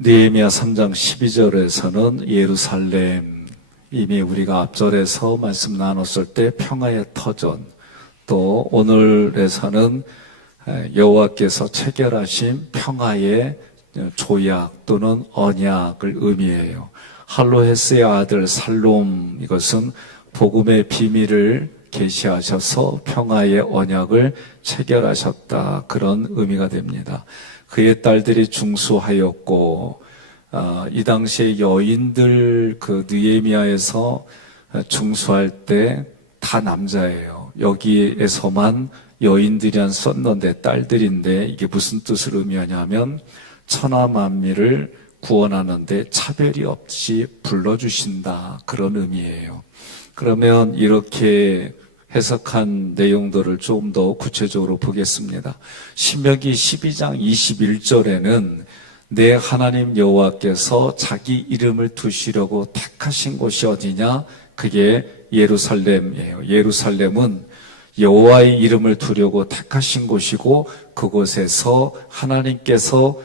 느헤미야 3장 12절에서는 예루살렘, 이미 우리가 앞절에서 말씀 나눴을 때 평화의 터전, 또 오늘에서는 여호와께서 체결하신 평화의 조약 또는 언약을 의미해요. 할로헤스의 아들 살롬, 이것은 복음의 비밀을 계시하셔서 평화의 언약을 체결하셨다, 그런 의미가 됩니다. 그의 딸들이 중수하였고, 이 당시에 여인들 그 느헤미야에서 중수할 때 다 남자예요. 여기에서만 여인들이란 썼는데 딸들인데, 이게 무슨 뜻을 의미하냐면 천하 만민을 구원하는데 차별이 없이 불러주신다, 그런 의미예요. 그러면 이렇게 해석한 내용들을 좀 더 구체적으로 보겠습니다. 신명기 12장 21절에는 내 하나님 여호와께서 자기 이름을 두시려고 택하신 곳이 어디냐? 그게 예루살렘이에요. 예루살렘은 여호와의 이름을 두려고 택하신 곳이고, 그곳에서 하나님께서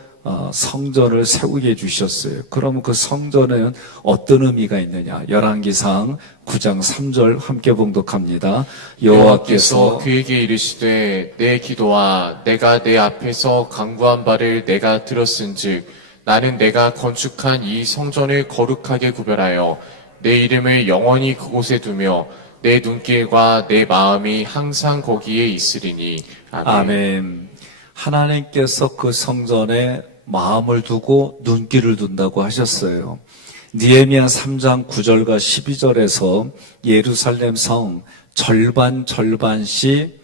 성전을 세우게 해주셨어요. 그러면 그 성전에는 어떤 의미가 있느냐? 열왕기상 9장 3절 함께 봉독합니다. 여호와께서 그에게 이르시되 내 기도와 내가 내 앞에서 간구한 바를 내가 들었은즉 나는 내가 건축한 이 성전을 거룩하게 구별하여 내 이름을 영원히 그곳에 두며 내 눈길과 내 마음이 항상 거기에 있으리니. 아멘. 아멘. 하나님께서 그 성전에 마음을 두고 눈길을 둔다고 하셨어요. 느헤미야 3장 9절과 12절에서 예루살렘 성 절반씩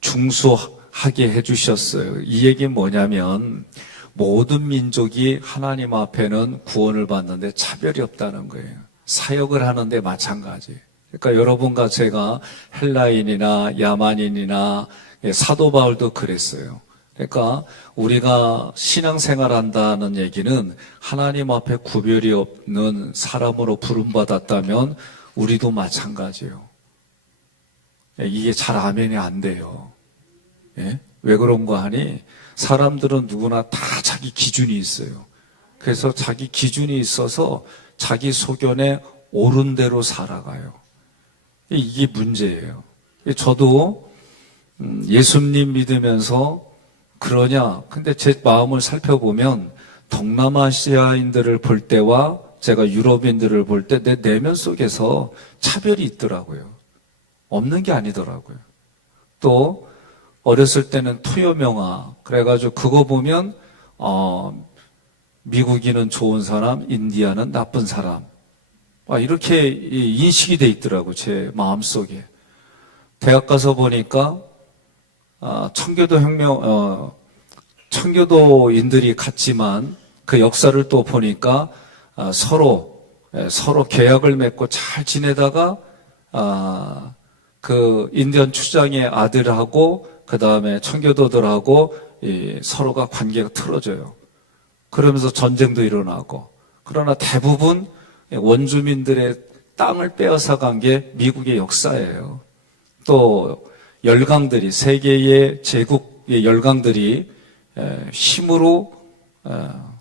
중수하게 해주셨어요. 이 얘기는 뭐냐면 모든 민족이 하나님 앞에는 구원을 받는데 차별이 없다는 거예요. 사역을 하는데 마찬가지. 그러니까 여러분과 제가 헬라인이나 야만인이나 사도 바울도 그랬어요. 그러니까 우리가 신앙생활 한다는 얘기는 하나님 앞에 구별이 없는 사람으로 부름받았다면 우리도 마찬가지예요. 이게 잘 아멘이 안 돼요. 예? 왜 그런가 하니 사람들은 누구나 다 자기 기준이 있어요. 그래서 자기 기준이 있어서 자기 소견에 옳은 대로 살아가요. 이게 문제예요. 저도 예수님 믿으면서 그러냐? 근데 제 마음을 살펴보면 동남아시아인들을 볼 때와 제가 유럽인들을 볼 때 내 내면 속에서 차별이 있더라고요. 없는 게 아니더라고요. 또 어렸을 때는 토요명화 그래가지고 그거 보면 미국인은 좋은 사람, 인디아는 나쁜 사람, 이렇게 인식이 돼 있더라고요. 제 마음속에. 대학 가서 보니까 청교도 혁명, 청교도인들이 갔지만 그 역사를 또 보니까 서로 계약을 맺고 잘 지내다가 그 인디언 추장의 아들하고 그 다음에 청교도들하고 서로가 관계가 틀어져요. 그러면서 전쟁도 일어나고. 그러나 대부분 원주민들의 땅을 빼앗아 간 게 미국의 역사예요. 또 열강들이, 세계의 제국의 열강들이 힘으로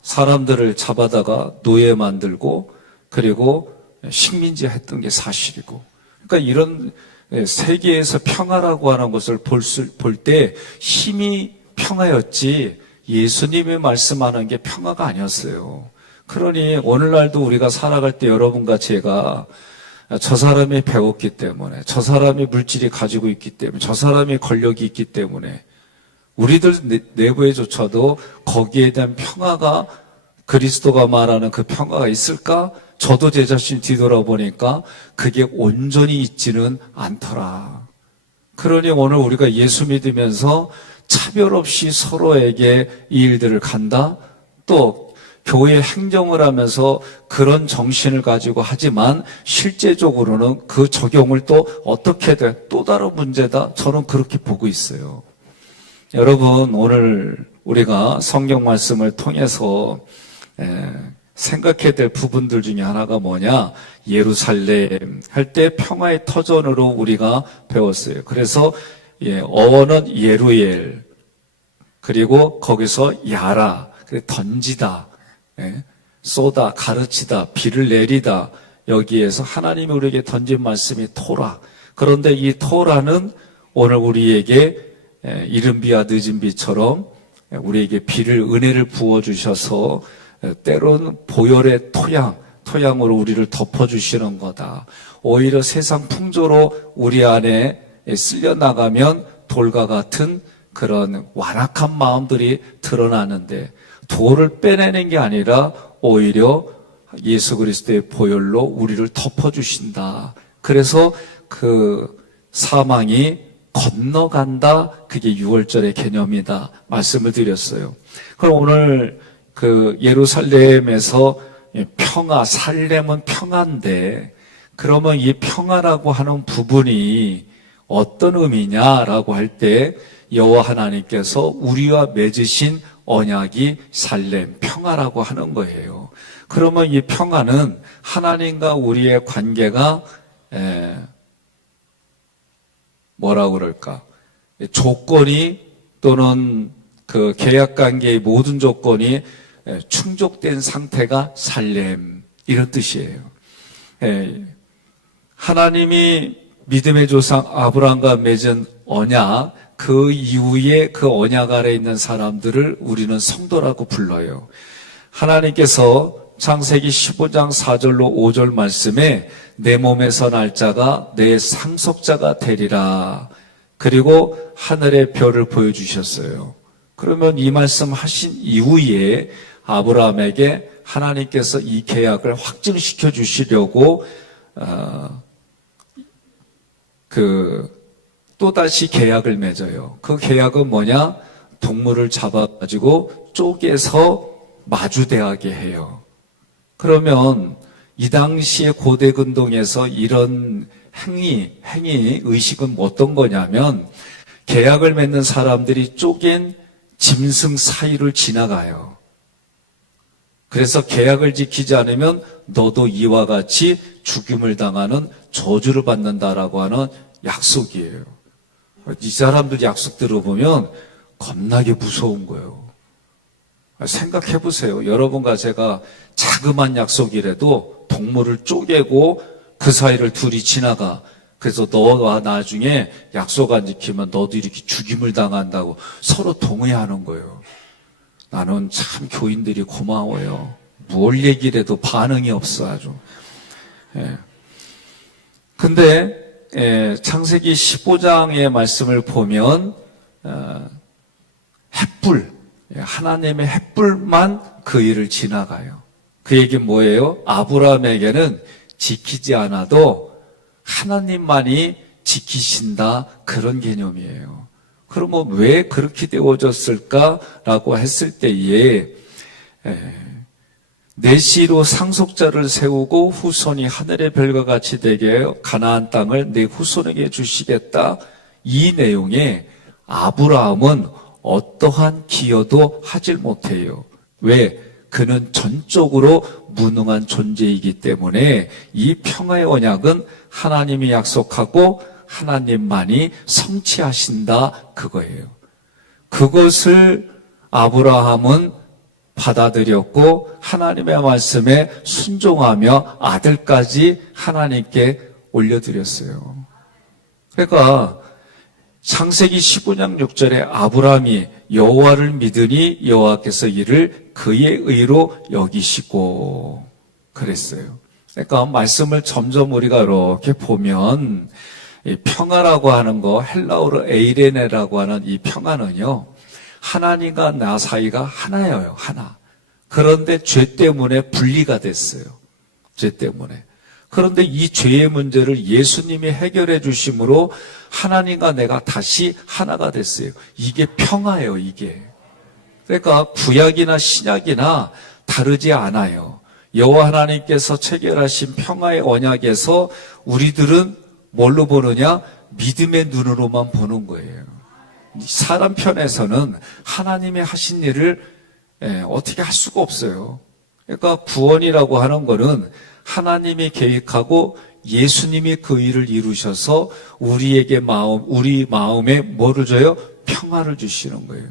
사람들을 잡아다가 노예 만들고 그리고 식민지 했던 게 사실이고. 그러니까 이런 세계에서 평화라고 하는 것을 볼 때 힘이 평화였지 예수님이 말씀하는 게 평화가 아니었어요. 그러니 오늘날도 우리가 살아갈 때 여러분과 제가 저 사람이 배웠기 때문에, 저 사람이 물질이 가지고 있기 때문에, 저 사람이 권력이 있기 때문에 우리들 내부에조차도 거기에 대한 평화가, 그리스도가 말하는 그 평화가 있을까? 저도 제 자신 뒤돌아보니까 그게 온전히 있지는 않더라. 그러니 오늘 우리가 예수 믿으면서 차별 없이 서로에게 이 일들을 간다? 또 교회 행정을 하면서 그런 정신을 가지고 하지만 실제적으로는 그 적용을 또 어떻게 돼? 또 다른 문제다? 저는 그렇게 보고 있어요. 여러분, 오늘 우리가 성경 말씀을 통해서 생각해야 될 부분들 중에 하나가 뭐냐? 예루살렘 할 때 평화의 터전으로 우리가 배웠어요. 그래서 어원은 예루엘, 그리고 거기서 야라, 그래 던지다, 예, 쏘다, 가르치다, 비를 내리다. 여기에서 하나님이 우리에게 던진 말씀이 토라. 그런데 이 토라는 오늘 우리에게 이른 비와 늦은 비처럼 우리에게 비를, 은혜를 부어주셔서 때로는 보혈의 토양으로 우리를 덮어주시는 거다. 오히려 세상 풍조로 우리 안에 쓸려나가면 돌과 같은 그런 완악한 마음들이 드러나는데, 돌을 빼내는 게 아니라 오히려 예수 그리스도의 보혈로 우리를 덮어주신다. 그래서 그 사망이 건너간다. 그게 6월절의 개념이다. 말씀을 드렸어요. 그럼 오늘 그 예루살렘에서 평화, 살렘은 평화인데, 그러면 이 평화라고 하는 부분이 어떤 의미냐라고 할 때, 여호와 하나님께서 우리와 맺으신 언약이 살렘, 평화라고 하는 거예요. 그러면 이 평화는 하나님과 우리의 관계가 뭐라고 그럴까? 조건이 또는 그 계약 관계의 모든 조건이 충족된 상태가 살렘, 이런 뜻이에요. 하나님이 믿음의 조상 아브라함과 맺은 언약, 그 이후에 그 언약 아래 있는 사람들을 우리는 성도라고 불러요. 하나님께서 창세기 15장 4절로 5절 말씀에 내 몸에서 날 자가 내 상속자가 되리라. 그리고 하늘의 별을 보여주셨어요. 그러면 이 말씀 하신 이후에 아브라함에게 하나님께서 이 계약을 확증시켜 주시려고 또다시 계약을 맺어요. 그 계약은 뭐냐? 동물을 잡아가지고 쪼개서 마주대하게 해요. 그러면 이 당시에 고대 근동에서 이런 행위, 의식은 어떤 거냐면, 계약을 맺는 사람들이 쪼갠 짐승 사이를 지나가요. 그래서 계약을 지키지 않으면 너도 이와 같이 죽임을 당하는 저주를 받는다라고 하는 약속이에요. 이 사람들 약속 들어보면 겁나게 무서운 거예요. 생각해 보세요. 여러분과 제가 자그만 약속이라도 동물을 쪼개고 그 사이를 둘이 지나가. 그래서 너와 나중에 약속 안 지키면 너도 이렇게 죽임을 당한다고 서로 동의하는 거예요. 나는 참 교인들이 고마워요. 뭘 얘기를 해도 반응이 없어 아주. 근데 창세기 15장의 말씀을 보면 횃불, 하나님의 횃불만 그 일을 지나가요. 그 얘기는 뭐예요? 아브라함에게는 지키지 않아도 하나님만이 지키신다, 그런 개념이에요. 그러면 왜 그렇게 되어졌을까라고 했을 때에 내 씨로 상속자를 세우고 후손이 하늘의 별과 같이 되게 하여 가나안 땅을 내 후손에게 주시겠다. 이 내용에 아브라함은 어떠한 기여도 하질 못해요. 왜? 그는 전적으로 무능한 존재이기 때문에 이 평화의 언약은 하나님이 약속하고 하나님만이 성취하신다, 그거예요. 그것을 아브라함은 받아들였고 하나님의 말씀에 순종하며 아들까지 하나님께 올려드렸어요. 그러니까 창세기 15장 6절에 아브라함이 여호와를 믿으니 여호와께서 이를 그의 의로 여기시고 그랬어요. 그러니까 말씀을 점점 우리가 이렇게 보면 이 평화라고 하는 거, 헬라어로 에이레네라고 하는 이 평화는요, 하나님과 나 사이가 하나예요, 하나. 그런데 죄 때문에 분리가 됐어요. 죄 때문에. 그런데 이 죄의 문제를 예수님이 해결해 주심으로 하나님과 내가 다시 하나가 됐어요. 이게 평화예요, 이게. 그러니까 구약이나 신약이나 다르지 않아요. 여호와 하나님께서 체결하신 평화의 언약에서 우리들은 뭘로 보느냐? 믿음의 눈으로만 보는 거예요. 사람 편에서는 하나님의 하신 일을 어떻게 할 수가 없어요. 그러니까 구원이라고 하는 거는 하나님이 계획하고 예수님이 그 일을 이루셔서 우리에게 우리 마음에 뭐를 줘요? 평화를 주시는 거예요.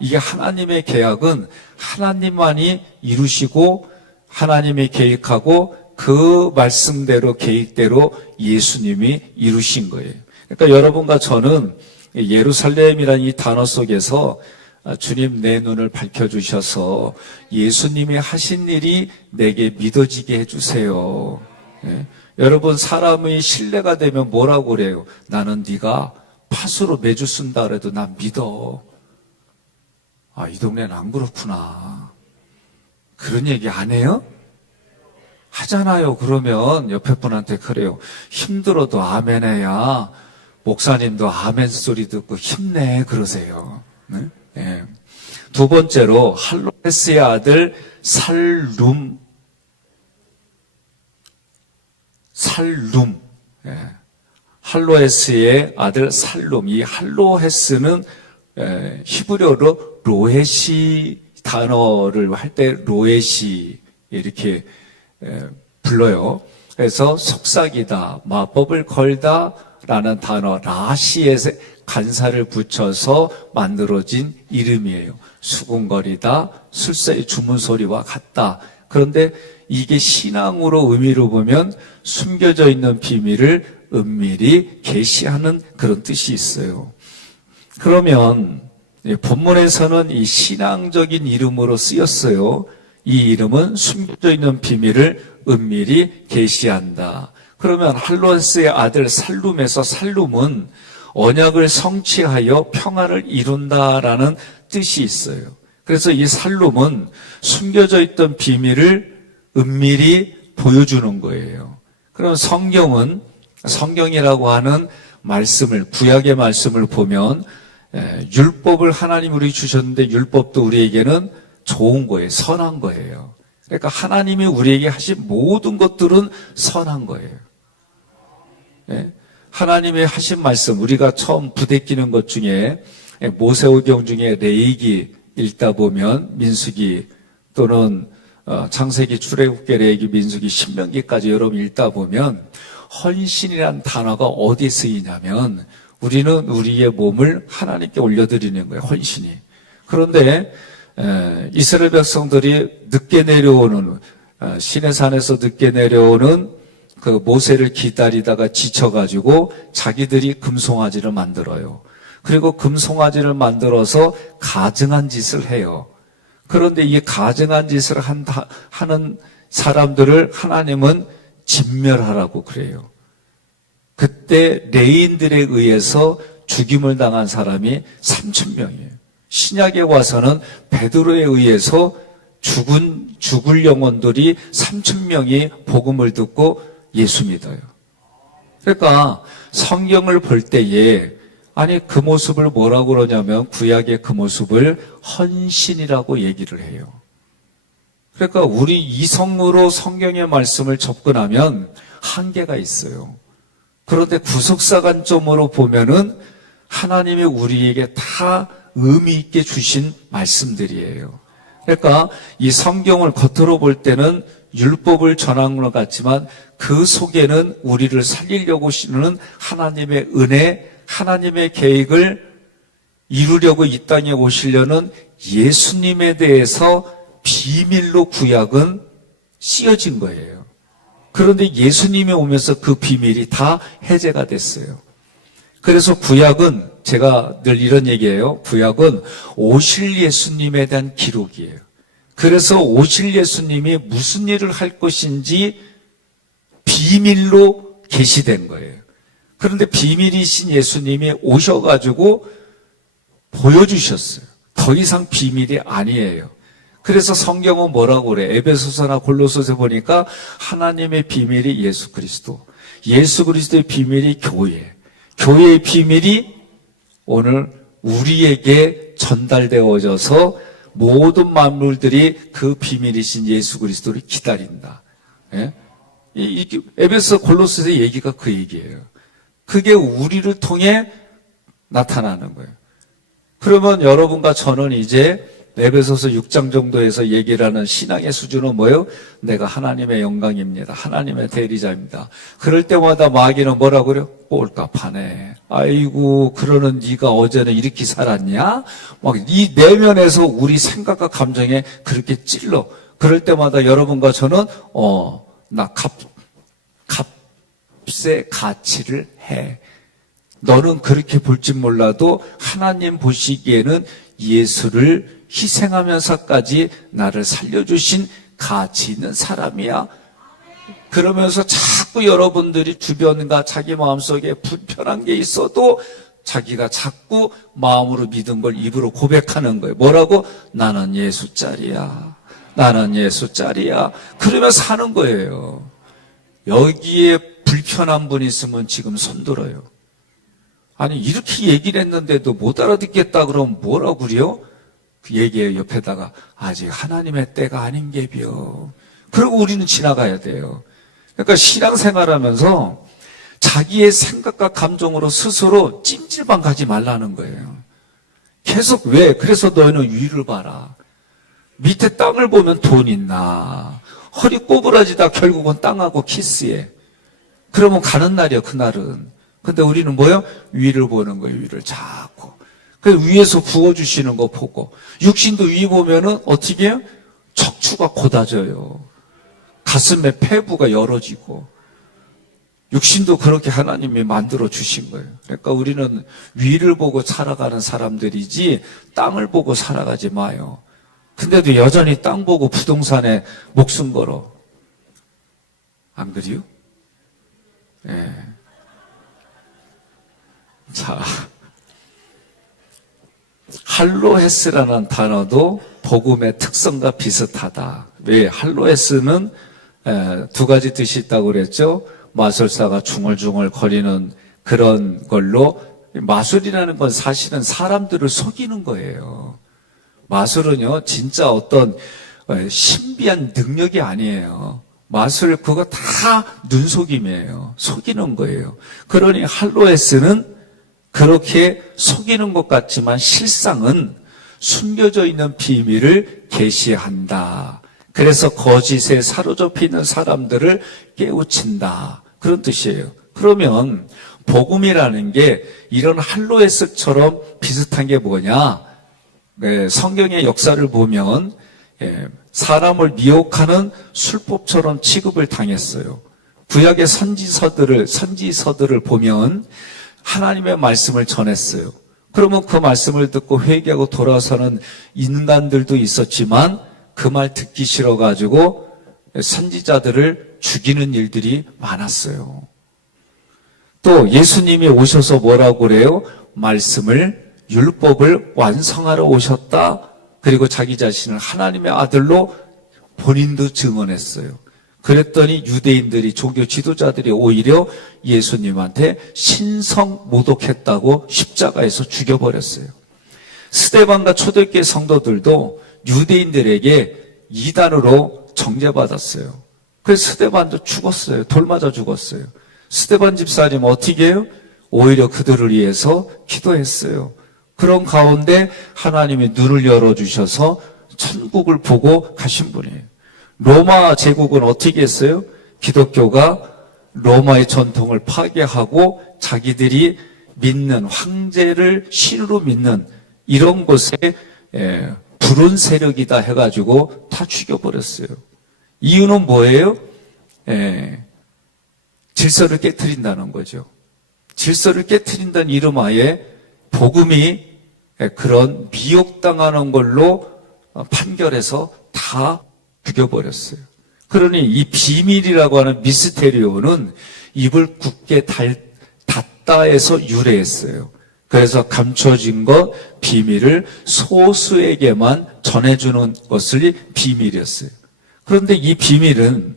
이게 하나님의 계약은 하나님만이 이루시고 하나님이 계획하고 그 말씀대로 계획대로 예수님이 이루신 거예요. 그러니까 여러분과 저는 예루살렘이라는 이 단어 속에서 주님 내 눈을 밝혀주셔서 예수님이 하신 일이 내게 믿어지게 해주세요. 예? 여러분 사람의 신뢰가 되면 뭐라고 그래요? 나는 네가 팥으로 매주 쓴다 그래도 난 믿어. 아, 이 동네는 안 그렇구나. 그런 얘기 안 해요? 하잖아요. 그러면 옆에 분한테 그래요. 힘들어도 아멘 해야 목사님도 아멘 소리 듣고 힘내 그러세요. 네? 네. 두 번째로 할로헤스의 아들 살룸. 예. 할로헤스의 아들 살룸. 이 할로헤스는 히브리어로 로헤시 단어를 할 때 로헤시 이렇게 불러요. 그래서 속삭이다, 마법을 걸다 라는 단어 라시에 간사를 붙여서 만들어진 이름이에요. 수군거리다, 술사의 주문소리와 같다. 그런데 이게 신앙으로 의미로 보면 숨겨져 있는 비밀을 은밀히 계시하는 그런 뜻이 있어요. 그러면 본문에서는 이 신앙적인 이름으로 쓰였어요. 이 이름은 숨겨져 있는 비밀을 은밀히 계시한다. 그러면 할로헤스의 아들 살룸에서 살룸은 언약을 성취하여 평화를 이룬다라는 뜻이 있어요. 그래서 이 살룸은 숨겨져 있던 비밀을 은밀히 보여주는 거예요. 그럼 성경이라고 하는 말씀을, 구약의 말씀을 보면 율법을 하나님 우리 주셨는데 율법도 우리에게는 좋은 거예요. 선한 거예요. 그러니까 하나님이 우리에게 하신 모든 것들은 선한 거예요. 하나님의 하신 말씀, 우리가 처음 부대끼는 것 중에 모세오경 중에 레위기 읽다 보면 민수기 또는 창세기, 출애굽기, 레위기, 민수기, 신명기까지 여러분 읽다 보면 헌신이라는 단어가 어디에 쓰이냐면 우리는 우리의 몸을 하나님께 올려드리는 거예요. 헌신이. 그런데 이스라엘 백성들이 늦게 내려오는 시내산에서 늦게 내려오는 그 모세를 기다리다가 지쳐가지고 자기들이 금송아지를 만들어요. 그리고 금송아지를 만들어서 가증한 짓을 해요. 그런데 이 가증한 짓을 하는 사람들을 하나님은 진멸하라고 그래요. 그때 레인들에 의해서 죽임을 당한 사람이 3,000명이에요. 신약에 와서는 베드로에 의해서 죽을 영혼들이 3,000명이 복음을 듣고 예수 믿어요. 그러니까 성경을 볼 때에 아니 그 모습을 뭐라고 그러냐면 구약의 그 모습을 헌신이라고 얘기를 해요. 그러니까 우리 이성으로 성경의 말씀을 접근하면 한계가 있어요. 그런데 구속사 관점으로 보면은 하나님이 우리에게 다 의미 있게 주신 말씀들이에요. 그러니까 이 성경을 겉으로 볼 때는 율법을 전한 것 같지만 그 속에는 우리를 살리려고 하시는 하나님의 은혜, 하나님의 계획을 이루려고 이 땅에 오시려는 예수님에 대해서 비밀로 구약은 씌어진 거예요. 그런데 예수님이 오면서 그 비밀이 다 해제가 됐어요. 그래서 구약은 제가 늘 이런 얘기해요. 구약은 오실 예수님에 대한 기록이에요. 그래서 오실 예수님이 무슨 일을 할 것인지 비밀로 계시된 거예요. 그런데 비밀이신 예수님이 오셔가지고 보여주셨어요. 더 이상 비밀이 아니에요. 그래서 성경은 뭐라고 그래? 에베소서나 골로새서 보니까 하나님의 비밀이 예수 그리스도, 예수 그리스도의 비밀이 교회, 교회의 비밀이 오늘 우리에게 전달되어져서 모든 만물들이 그 비밀이신 예수 그리스도를 기다린다. 예? 에베소 골로새서 얘기가 그 얘기예요. 그게 우리를 통해 나타나는 거예요. 그러면 여러분과 저는 이제 에베소서 6장 정도에서 얘기를 하는 신앙의 수준은 뭐예요? 내가 하나님의 영광입니다. 하나님의 대리자입니다. 그럴 때마다 마귀는 뭐라고 그래요? 꼴값하네. 아이고, 그러는 네가 어제는 이렇게 살았냐? 막 이 내면에서 우리 생각과 감정에 그렇게 찔러. 그럴 때마다 여러분과 저는 나 값의 가치를 해. 너는 그렇게 볼지 몰라도 하나님 보시기에는 예수를 희생하면서까지 나를 살려주신 가치 있는 사람이야. 그러면서 자꾸 여러분들이 주변과 자기 마음속에 불편한 게 있어도 자기가 자꾸 마음으로 믿은 걸 입으로 고백하는 거예요. 뭐라고? 나는 예수 짤이야. 나는 예수 짤이야. 그러면서 사는 거예요. 여기에 불편한 분 있으면 지금 손들어요. 아니 이렇게 얘기를 했는데도 못 알아듣겠다 그러면 뭐라고 그래요? 그 얘기에 옆에다가 아직 하나님의 때가 아닌 게비요. 그리고 우리는 지나가야 돼요. 그러니까 신앙생활하면서 자기의 생각과 감정으로 스스로 찜질방 가지 말라는 거예요. 계속 왜? 그래서 너희는 위를 봐라. 밑에 땅을 보면 돈 있나. 허리 꼬부라지다 결국은 땅하고 키스해. 그러면 가는 날이야 그날은. 근데 우리는 뭐예요? 위를 보는 거예요. 위를 자꾸. 그 위에서 부어주시는 거 보고. 육신도 위 보면은 어떻게 해요? 척추가 곧아져요. 가슴에 폐부가 열어지고. 육신도 그렇게 하나님이 만들어 주신 거예요. 그러니까 우리는 위를 보고 살아가는 사람들이지 땅을 보고 살아가지 마요. 근데도 여전히 땅 보고 부동산에 목숨 걸어. 안 그래요? 예. 자, 할로헤스라는 단어도 복음의 특성과 비슷하다. 왜? 할로헤스는 두 가지 뜻이 있다고 그랬죠. 마술사가 중얼중얼 거리는 그런 걸로, 마술이라는 건 사실은 사람들을 속이는 거예요. 마술은요, 진짜 어떤 신비한 능력이 아니에요. 마술 그거 다 눈속임이에요. 속이는 거예요. 그러니 할로헤스는 그렇게 속이는 것 같지만 실상은 숨겨져 있는 비밀을 계시한다. 그래서 거짓에 사로잡혀 있는 사람들을 깨우친다. 그런 뜻이에요. 그러면 복음이라는 게 이런 할로헤스처럼 비슷한 게 뭐냐? 성경의 역사를 보면 사람을 미혹하는 술법처럼 취급을 당했어요. 구약의 선지서들을 보면 하나님의 말씀을 전했어요. 그러면 그 말씀을 듣고 회개하고 돌아서는 인간들도 있었지만 그 말 듣기 싫어가지고 선지자들을 죽이는 일들이 많았어요. 또 예수님이 오셔서 뭐라고 그래요? 말씀을, 율법을 완성하러 오셨다. 그리고 자기 자신을 하나님의 아들로 본인도 증언했어요. 그랬더니 유대인들이, 종교 지도자들이 오히려 예수님한테 신성 모독했다고 십자가에서 죽여버렸어요. 스데반과 초대교회 성도들도 유대인들에게 이단으로 정죄받았어요. 그래서 스데반도 죽었어요. 돌 맞아 죽었어요. 스데반 집사님 어떻게 해요? 오히려 그들을 위해서 기도했어요. 그런 가운데 하나님이 눈을 열어주셔서 천국을 보고 가신 분이에요. 로마 제국은 어떻게 했어요? 기독교가 로마의 전통을 파괴하고 자기들이 믿는 황제를 신으로 믿는 이런 곳에 불운 세력이다 해가지고 다 죽여버렸어요. 이유는 뭐예요? 질서를 깨트린다는 거죠. 질서를 깨트린다는 이름 하에 복음이 그런 미혹당하는 걸로 판결해서 다 죽여버렸어요. 그러니 이 비밀이라고 하는 미스테리오는 입을 굳게 닫다 해서 유래했어요. 그래서 감춰진 것, 비밀을 소수에게만 전해주는 것을 비밀이었어요. 그런데 이 비밀은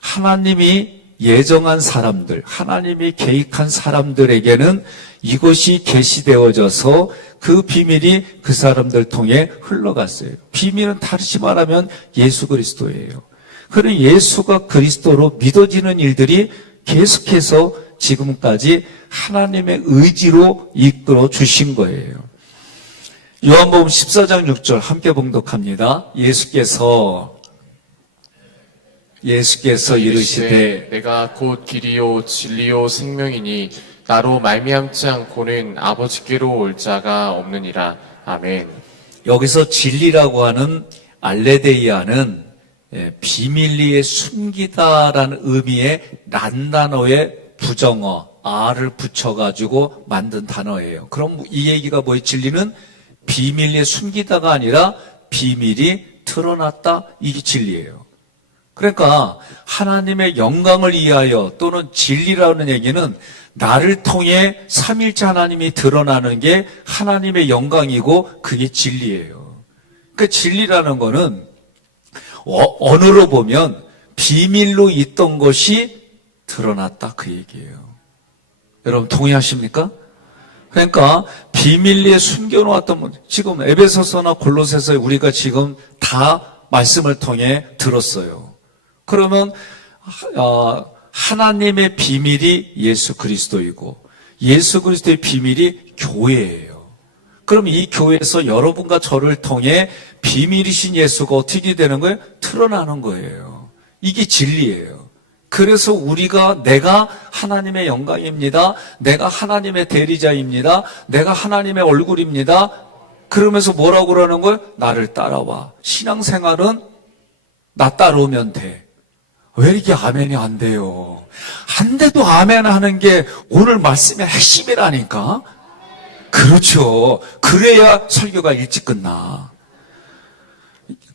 하나님이 예정한 사람들, 하나님이 계획한 사람들에게는 이것이 계시되어져서 그 비밀이 그 사람들 통해 흘러갔어요. 비밀은 다시 말하면 예수 그리스도예요. 그런 예수가 그리스도로 믿어지는 일들이 계속해서 지금까지 하나님의 의지로 이끌어 주신 거예요. 요한복음 14장 6절 함께 봉독합니다. 예수께서 이르시되 내가 곧 길이요 진리요 생명이니 나로 말미암지 않고는 아버지께로 올 자가 없느니라. 아멘. 여기서 진리라고 하는 알레데이아는 비밀리에 숨기다라는 의미의 란단어의 부정어 아를 붙여가지고 만든 단어예요. 그럼 이 얘기가 뭐예요? 진리는 비밀리에 숨기다가 아니라 비밀이 드러났다. 이게 진리예요. 그러니까 하나님의 영광을 위하여 또는 진리라는 얘기는 나를 통해 삼일째 하나님이 드러나는 게 하나님의 영광이고 그게 진리예요. 그 진리라는 거는 언어로 보면 비밀로 있던 것이 드러났다 그 얘기예요. 여러분 동의하십니까? 그러니까 비밀리에 숨겨놓았던 지금 에베소서나 골로새서 우리가 지금 다 말씀을 통해 들었어요. 그러면 하나님의 비밀이 예수 그리스도이고 예수 그리스도의 비밀이 교회예요. 그럼 이 교회에서 여러분과 저를 통해 비밀이신 예수가 어떻게 되는 거예요? 드러나는 거예요. 이게 진리예요. 그래서 내가 하나님의 영광입니다. 내가 하나님의 대리자입니다. 내가 하나님의 얼굴입니다. 그러면서 뭐라고 그러는 거예요? 나를 따라와. 신앙생활은 나 따라오면 돼. 왜 이렇게 아멘이 안 돼요? 안 돼도 아멘 하는 게 오늘 말씀의 핵심이라니까? 그렇죠. 그래야 설교가 일찍 끝나.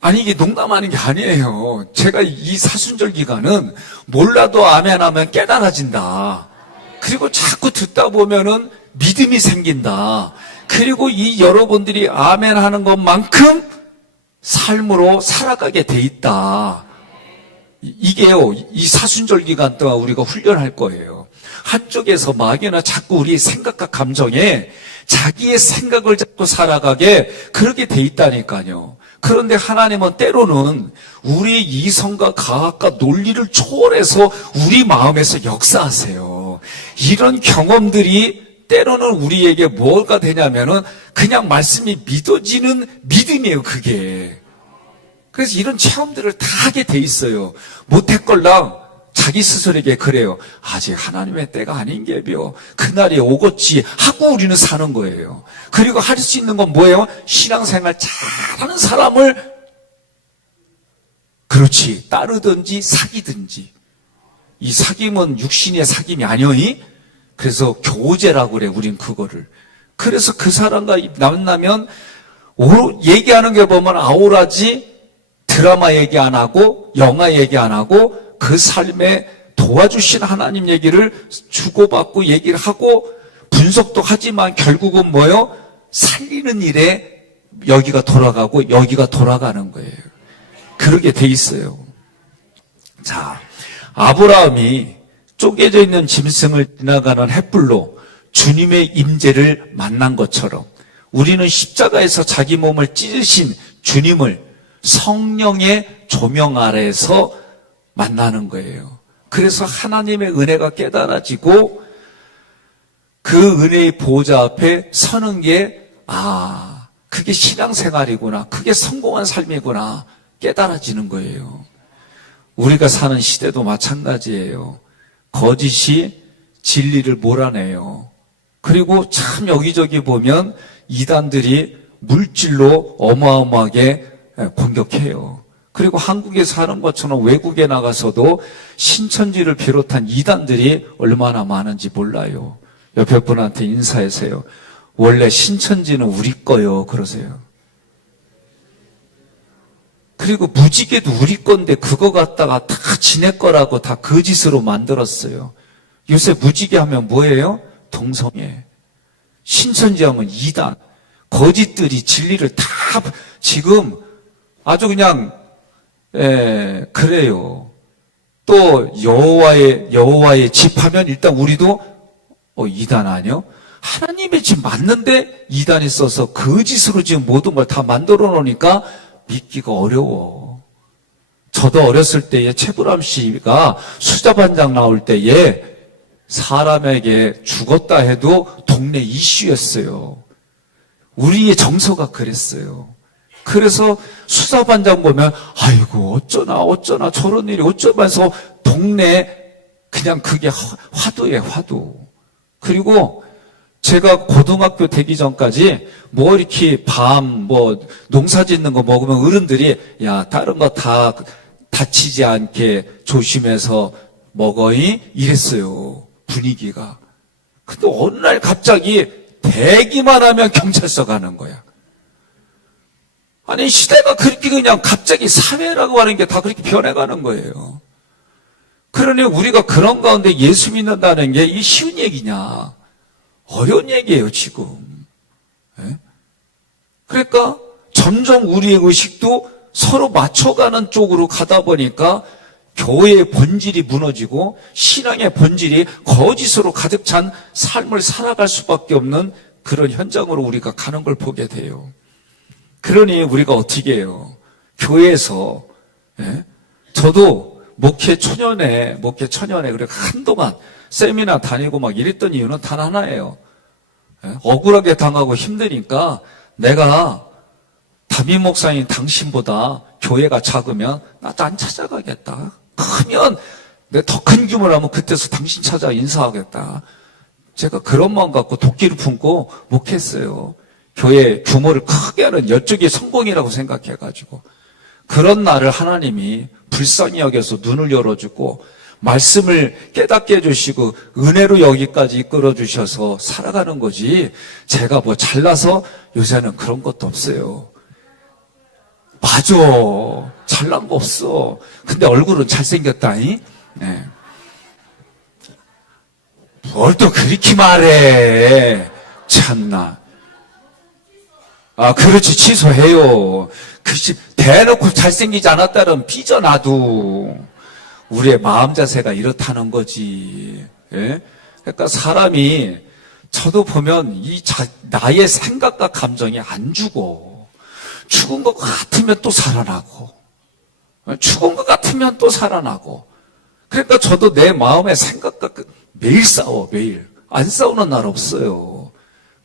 아니, 이게 농담하는 게 아니에요. 제가 이 사순절 기간은 몰라도 아멘 하면 깨달아진다. 그리고 자꾸 듣다 보면은 믿음이 생긴다. 그리고 이 여러분들이 아멘 하는 것만큼 삶으로 살아가게 돼 있다. 이게요, 이 사순절 기간 동안 우리가 훈련할 거예요. 한쪽에서 막연한 자꾸 우리 생각과 감정에 자기의 생각을 잡고 살아가게 그렇게 돼 있다니까요. 그런데 하나님은 때로는 우리의 이성과 과학과 논리를 초월해서 우리 마음에서 역사하세요. 이런 경험들이 때로는 우리에게 뭐가 되냐면은 그냥 말씀이 믿어지는 믿음이에요, 그게. 그래서 이런 체험들을 다 하게 돼 있어요. 못했걸랑 자기 스스로에게 그래요. 아직 하나님의 때가 아닌 게비요. 그날이 오겠지 하고 우리는 사는 거예요. 그리고 할 수 있는 건 뭐예요? 신앙생활 잘하는 사람을 그렇지 따르든지 사귀든지. 이 사귐은 육신의 사귐이 아니오니? 그래서 교제라고 그래 우린 그거를. 그래서 그 사람과 만나면 얘기하는 게 보면 아우라지 드라마 얘기 안 하고 영화 얘기 안 하고 그 삶에 도와주신 하나님 얘기를 주고받고 얘기를 하고 분석도 하지만 결국은 뭐요? 살리는 일에 여기가 돌아가고 여기가 돌아가는 거예요. 그렇게 돼 있어요. 자, 아브라함이 쪼개져 있는 짐승을 지나가는 횃불로 주님의 임재를 만난 것처럼 우리는 십자가에서 자기 몸을 찢으신 주님을 성령의 조명 아래에서 만나는 거예요. 그래서 하나님의 은혜가 깨달아지고 그 은혜의 보호자 앞에 서는 게 그게 신앙생활이구나. 그게 성공한 삶이구나. 깨달아지는 거예요. 우리가 사는 시대도 마찬가지예요. 거짓이 진리를 몰아내요. 그리고 참 여기저기 보면 이단들이 물질로 어마어마하게 공격해요. 그리고 한국에서 하는 것처럼 외국에 나가서도 신천지를 비롯한 이단들이 얼마나 많은지 몰라요. 옆에 분한테 인사하세요. 원래 신천지는 우리 거요. 그러세요. 그리고 무지개도 우리 건데 그거 갖다가 다 지네 거라고 다 거짓으로 만들었어요. 요새 무지개 하면 뭐예요? 동성애. 신천지 하면 이단. 거짓들이 진리를 다 지금 아주 그냥 그래요. 또 여호와의 집 하면 일단 우리도 이단 아니요? 하나님의 집 맞는데 이단이 써서 거짓으로 지금 모든 걸 다 만들어 놓으니까 믿기가 어려워. 저도 어렸을 때에 최불암 씨가 수자반장 나올 때에 사람에게 죽었다 해도 동네 이슈였어요. 우리의 정서가 그랬어요. 그래서 수사반장 보면 아이고 어쩌나 저런 일이 어쩌면서 동네 그냥 그게 화두예요, 화두. 그리고 제가 고등학교 되기 전까지 뭐 이렇게 농사 짓는 거 먹으면 어른들이 야 다른 거 다 다치지 않게 조심해서 먹어이 이랬어요, 분위기가. 근데 어느 날 갑자기 대기만 하면 경찰서 가는 거야. 아니 시대가 그렇게 그냥 갑자기 사회라고 하는 게 다 그렇게 변해가는 거예요. 그러니 우리가 그런 가운데 예수 믿는다는 게 이 쉬운 얘기냐, 어려운 얘기예요 지금. 예? 그러니까 점점 우리의 의식도 서로 맞춰가는 쪽으로 가다 보니까 교회의 본질이 무너지고 신앙의 본질이 거짓으로 가득 찬 삶을 살아갈 수밖에 없는 그런 현장으로 우리가 가는 걸 보게 돼요. 그러니 우리가 어떻게 해요? 교회에서, 예? 저도 목회 초년에 그래 한동안 세미나 다니고 막 이랬던 이유는 단 하나예요. 예? 억울하게 당하고 힘드니까 내가 담임 목사인 당신보다 교회가 작으면 나도 안 찾아가겠다. 크면 내 더 큰 규모로 하면 그때서 당신 찾아 인사하겠다. 제가 그런 마음 갖고 도끼를 품고 목했어요. 교회 규모를 크게 하는 여쪽이 성공이라고 생각해가지고. 그런 나를 하나님이 불쌍히 여겨서 눈을 열어주고 말씀을 깨닫게 해주시고 은혜로 여기까지 이끌어주셔서 살아가는 거지, 제가 뭐 잘나서 요새는 그런 것도 없어요. 맞아, 잘난 거 없어. 근데 얼굴은 잘생겼다니. 네. 뭘 또 그렇게 말해. 참나. 아, 그렇지, 취소해요. 그치, 대놓고 잘생기지 않았다면 삐져나도. 우리의 마음 자세가 이렇다는 거지. 예? 그러니까 사람이, 저도 보면 나의 생각과 감정이 안 죽어. 죽은 것 같으면 또 살아나고, 죽은 것 같으면 또 살아나고. 그러니까 저도 내 마음의 생각과 매일 싸워, 매일. 안 싸우는 날 없어요.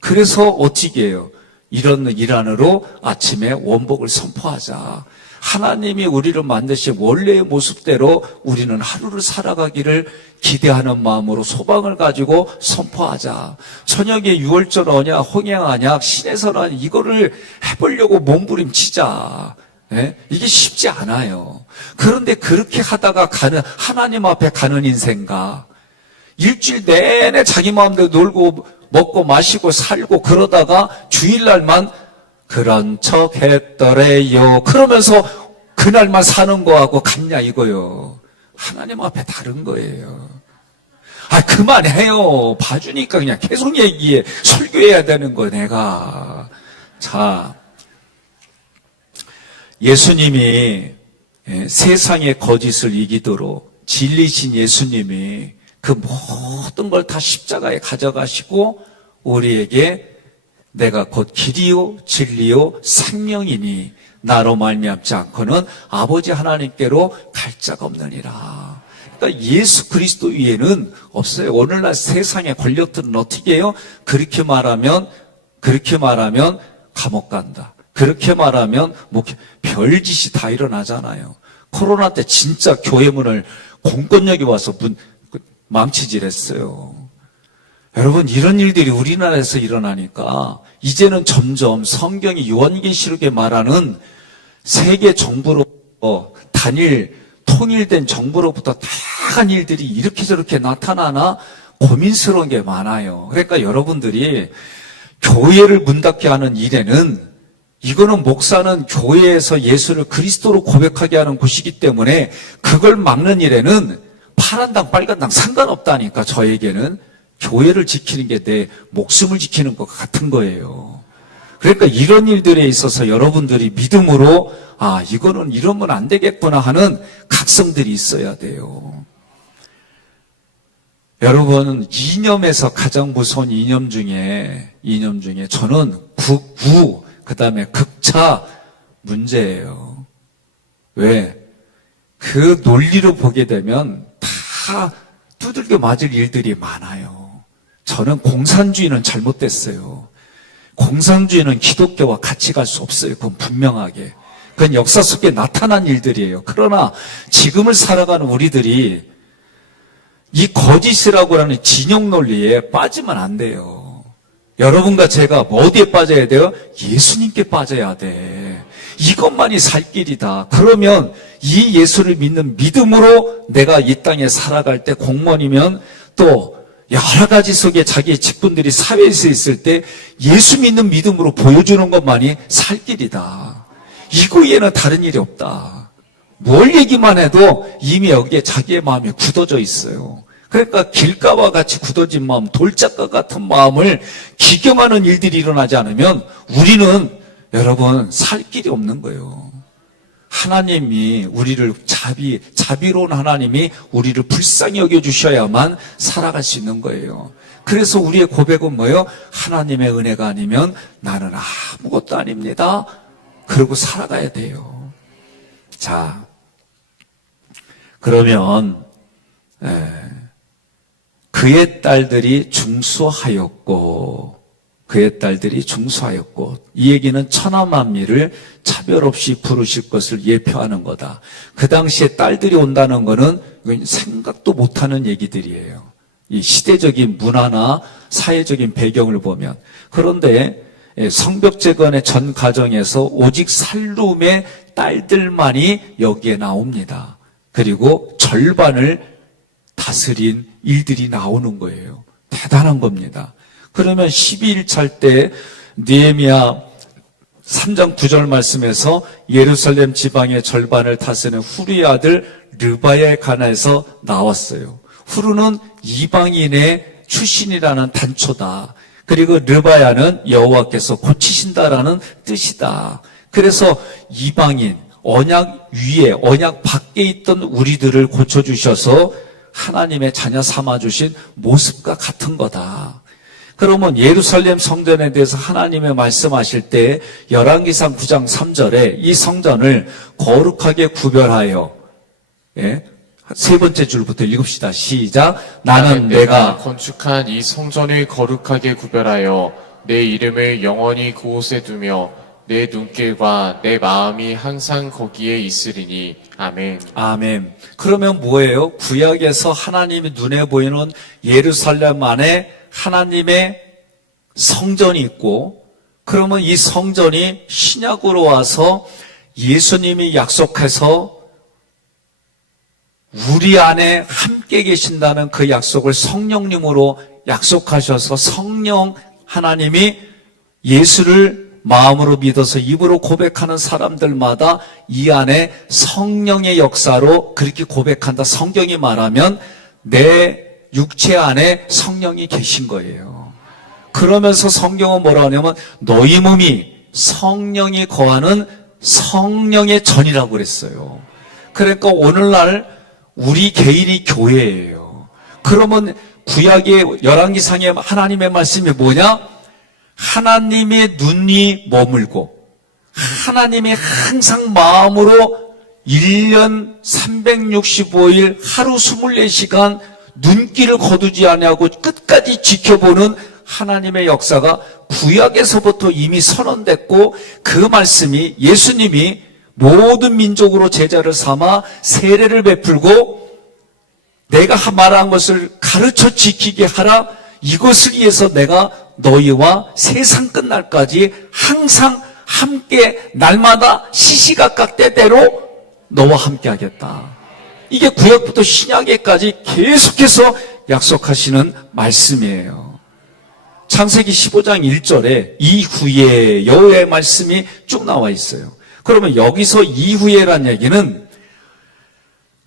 그래서 어찌게 해요? 이런 일 안으로 아침에 원복을 선포하자. 하나님이 우리를 만드신 원래의 모습대로 우리는 하루를 살아가기를 기대하는 마음으로 소망을 가지고 선포하자. 저녁에 유월절 언약, 홍양 언약, 신의 선언 이거를 해보려고 몸부림치자. 예? 이게 쉽지 않아요. 그런데 그렇게 하다가 하나님 앞에 가는 인생가, 일주일 내내 자기 마음대로 놀고 먹고 마시고 살고 그러다가 주일날만 그런 척 했더래요 그러면서 그날만 사는 거하고 같냐 이거요. 하나님 앞에 다른 거예요. 아, 그만해요. 봐주니까 그냥 계속 얘기해. 설교해야 되는 거 내가. 자, 예수님이 세상의 거짓을 이기도록 진리신 예수님이 그 모든 걸 다 십자가에 가져가시고 우리에게 내가 곧 길이요 진리요 생명이니 나로 말미암지 않고는 아버지 하나님께로 갈 자가 없느니라. 그러니까 예수 그리스도 위에는 없어요. 오늘날 세상의 권력들은 어떻게 해요? 그렇게 말하면 감옥 간다. 그렇게 말하면 별짓이 다 일어나잖아요. 코로나 때 진짜 교회 문을 공권력이 와서 망치질했어요. 여러분, 이런 일들이 우리나라에서 일어나니까 이제는 점점 성경이 요한계시록에 말하는 세계 정부로부터 통일된 정부로부터 다양한 일들이 이렇게 저렇게 나타나나 고민스러운 게 많아요. 그러니까 여러분들이 교회를 문 닫게 하는 일에는, 이거는 목사는 교회에서 예수를 그리스도로 고백하게 하는 곳이기 때문에 그걸 막는 일에는 파란 당 빨간 당 상관없다니까. 저에게는 교회를 지키는 게 내 목숨을 지키는 것 같은 거예요. 그러니까 이런 일들에 있어서 여러분들이 믿음으로 이거는 이러면 안 되겠구나 하는 각성들이 있어야 돼요. 여러분, 이념에서 가장 무서운 이념 중에 저는 극우, 그 다음에 극차 문제예요. 왜? 그 논리로 보게 되면 다 두들겨 맞을 일들이 많아요. 저는 공산주의는 잘못됐어요. 공산주의는 기독교와 같이 갈 수 없어요. 그건 분명하게. 그건 역사 속에 나타난 일들이에요. 그러나 지금을 살아가는 우리들이 이 거짓이라고 하는 진영 논리에 빠지면 안 돼요. 여러분과 제가 어디에 빠져야 돼요? 예수님께 빠져야 돼. 이것만이 살 길이다. 그러면 이 예수를 믿는 믿음으로 내가 이 땅에 살아갈 때, 공무원이면 또 여러 가지 속에 자기의 직분들이 사회에서 있을 때 예수 믿는 믿음으로 보여주는 것만이 살 길이다. 이거 외에는 다른 일이 없다. 뭘 얘기만 해도 이미 여기에 자기의 마음이 굳어져 있어요. 그러니까 길가와 같이 굳어진 마음, 돌짝과 같은 마음을 기경하는 일들이 일어나지 않으면 우리는 여러분 살 길이 없는 거예요. 하나님이 우리를 자비로운 하나님이 우리를 불쌍히 여겨주셔야만 살아갈 수 있는 거예요. 그래서 우리의 고백은 뭐예요? 하나님의 은혜가 아니면 나는 아무것도 아닙니다. 그러고 살아가야 돼요. 자, 그러면 그의 딸들이 중수하였고 이 얘기는 천하만민을 차별 없이 부르실 것을 예표하는 거다. 그 당시에 딸들이 온다는 거는 생각도 못하는 얘기들이에요. 이 시대적인 문화나 사회적인 배경을 보면. 그런데 성벽재건의 전 과정에서 오직 살룸의 딸들만이 여기에 나옵니다. 그리고 절반을 다스린 일들이 나오는 거예요. 대단한 겁니다. 그러면 12일찰 때 느헤미야 3장 9절 말씀에서 예루살렘 지방의 절반을 다스리는 후르의 아들 르바야에 관해서 나왔어요. 후르는 이방인의 출신이라는 단초다. 그리고 르바야는 여호와께서 고치신다라는 뜻이다. 그래서 이방인, 언약 위에, 언약 밖에 있던 우리들을 고쳐주셔서 하나님의 자녀 삼아주신 모습과 같은 거다. 그러면 예루살렘 성전에 대해서 하나님의 말씀하실 때 열왕기상 9장 3절에 이 성전을 거룩하게 구별하여, 세 번째 줄부터 읽읍시다. 시작. 나는 내가 건축한 이 성전을 거룩하게 구별하여 내 이름을 영원히 그곳에 두며 내 눈길과 내 마음이 항상 거기에 있으리니. 아멘. 아멘. 그러면 뭐예요? 구약에서 하나님이 눈에 보이는 예루살렘 안에 하나님의 성전이 있고, 그러면 이 성전이 신약으로 와서 예수님이 약속해서 우리 안에 함께 계신다는 그 약속을 성령님으로 약속하셔서 성령 하나님이 예수를 마음으로 믿어서 입으로 고백하는 사람들마다 이 안에 성령의 역사로 그렇게 고백한다. 성경이 말하면 내 육체 안에 성령이 계신 거예요. 그러면서 성경은 뭐라 하냐면 너희 몸이 성령이 거하는 성령의 전이라고 그랬어요. 그러니까 오늘날 우리 개인이 교회예요. 그러면 구약의 열왕기상의 하나님의 말씀이 뭐냐? 하나님의 눈이 머물고 하나님이 항상 마음으로 1년 365일 하루 24시간 눈길을 거두지 아니하고 끝까지 지켜보는 하나님의 역사가 구약에서부터 이미 선언됐고, 그 말씀이 예수님이 모든 민족으로 제자를 삼아 세례를 베풀고 내가 말한 것을 가르쳐 지키게 하라. 이것을 위해서 내가 너희와 세상 끝날까지 항상 함께 날마다 시시각각 때대로 너와 함께 하겠다. 이게 구약부터 신약에까지 계속해서 약속하시는 말씀이에요. 창세기 15장 1절에 이후에 여호와의 말씀이 쭉 나와 있어요. 그러면 여기서 이후에란 얘기는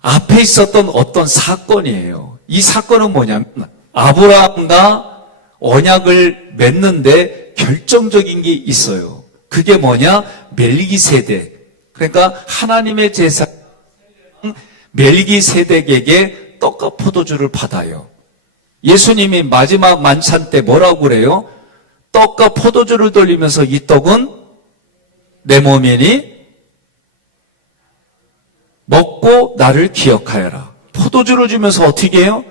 앞에 있었던 어떤 사건이에요. 이 사건은 뭐냐면 아브라함과 언약을 맺는데 결정적인 게 있어요. 그게 뭐냐? 멜기세덱. 그러니까 하나님의 제사 멜기세덱에게 떡과 포도주를 받아요. 예수님이 마지막 만찬 때 뭐라고 그래요? 떡과 포도주를 돌리면서 이 떡은 내 몸이니 먹고 나를 기억하여라. 포도주를 주면서 어떻게 해요?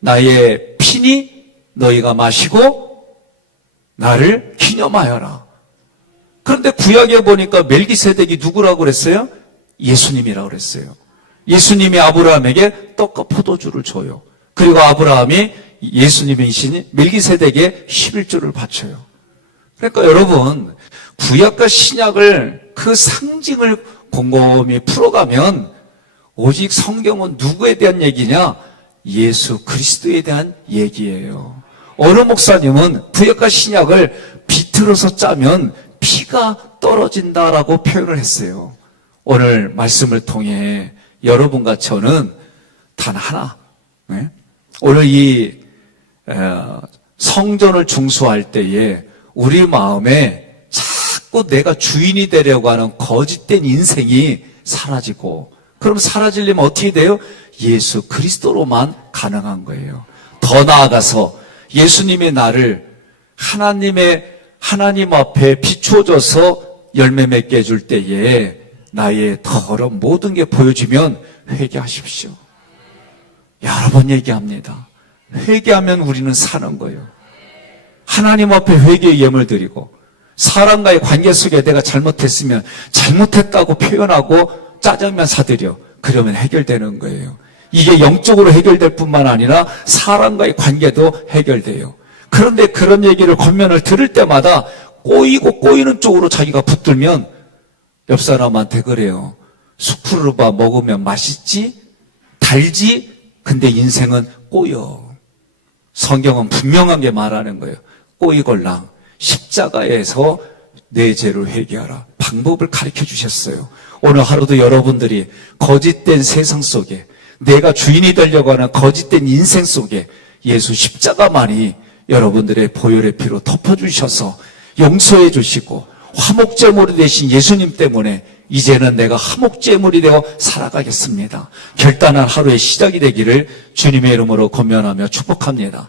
나의 피니 너희가 마시고 나를 기념하여라. 그런데 구약에 보니까 멜기세덱이 누구라고 그랬어요? 예수님이라고 그랬어요. 예수님이 아브라함에게 떡과 포도주를 줘요. 그리고 아브라함이 예수님이신 멜기세덱에 11조를 바쳐요. 그러니까 여러분, 구약과 신약을 그 상징을 곰곰이 풀어가면 오직 성경은 누구에 대한 얘기냐? 예수 그리스도에 대한 얘기예요. 어느 목사님은 구약과 신약을 비틀어서 짜면 피가 떨어진다라고 표현을 했어요. 오늘 말씀을 통해 여러분과 저는 단 하나, 오늘 이 성전을 중수할 때에 우리 마음에 자꾸 내가 주인이 되려고 하는 거짓된 인생이 사라지고, 그럼 사라지려면 어떻게 돼요? 예수 그리스도로만 가능한 거예요. 더 나아가서 예수님이 나를 하나님 앞에 비추어져서 열매 맺게 해줄 때에 나의 더러운 모든 게 보여지면 회개하십시오. 여러 번 얘기합니다. 회개하면 우리는 사는 거예요. 하나님 앞에 회개의 예물 드리고, 사람과의 관계 속에 내가 잘못했으면 잘못했다고 표현하고 짜장면 사드려. 그러면 해결되는 거예요. 이게 영적으로 해결될 뿐만 아니라 사람과의 관계도 해결돼요. 그런데 그런 얘기를 권면을 들을 때마다 꼬이고 꼬이는 쪽으로 자기가 붙들면 옆 사람한테 그래요. 수프루바 먹으면 맛있지? 달지? 근데 인생은 꼬여. 성경은 분명하게 말하는 거예요. 꼬이걸랑 십자가에서 내 죄를 회개하라. 방법을 가르쳐 주셨어요. 오늘 하루도 여러분들이 거짓된 세상 속에, 내가 주인이 되려고 하는 거짓된 인생 속에 예수 십자가만이 여러분들의 보혈의 피로 덮어주셔서 용서해 주시고 화목제물이 되신 예수님 때문에 이제는 내가 화목제물이 되어 살아가겠습니다. 결단한 하루의 시작이 되기를 주님의 이름으로 권면하며 축복합니다.